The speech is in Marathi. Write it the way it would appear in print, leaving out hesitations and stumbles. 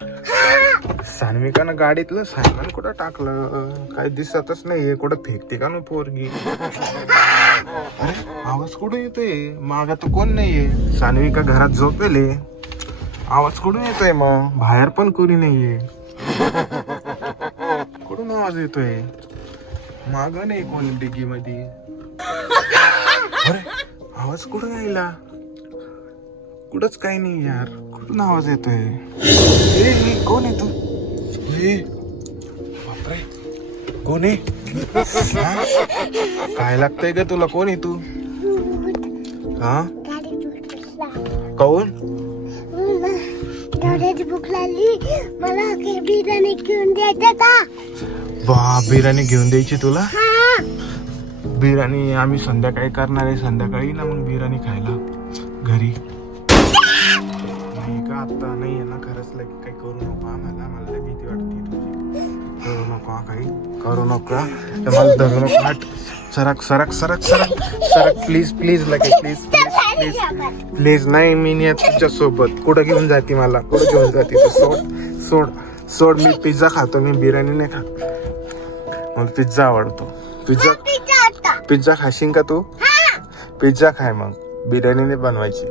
सान्विकानं गाडीतलं सामान कुठं टाकलं? काय दिसतच नाहीये. कुठं फेकते का न पोरगी? अरे आवाज कुठं येतोय? माग तर कोण नाहीये. सान्विका घरात झोपेले. आवाज कुठून येतोय? मग बाहेर पण कोणी नाहीये. कुठून आवाज येतोय? माग नाही कोणी डिगी मध्ये. अरे आवाज कुठून यायला? कुठंच काही नाही यार. कुठून आवाज येतोय? ए कोण आहे तू? बापरे कोण आहे? काय लागतंय ग तुला? कोण आहे तू? हा काऊन? भूक लागली मला. बिर्याणी घेऊन द्यायचं का? बिर्याणी घेऊन द्यायची तुला? बिर्याणी आम्ही संध्याकाळी करणार आहे. संध्याकाळी ना मग बिर्याणी खायला घरी. नाही का आता नाही आहे ना. खरंच लगे काही करू नको आम्हाला. मला लय भीती वाटते तुझी. करू नको काही करू नको. मला धरू नको. हट सरक सरक सरक सरक सरक प्लीज प्लीज लगे प्लीज प्लीज प्लीज. नाही मी नाही तुझ्या सोबत. कुठं घेऊन जाते मला? कुठं घेऊन जाते तू? सोड सोड सोड. मी पिझ्झा खातो. मी बिर्याणी नाही खात. मला पिझ्झा आवडतो. पिझ्झा खाशील का तू? पिझ्झा खाय मग. बिर्याणी नाही बनवायची.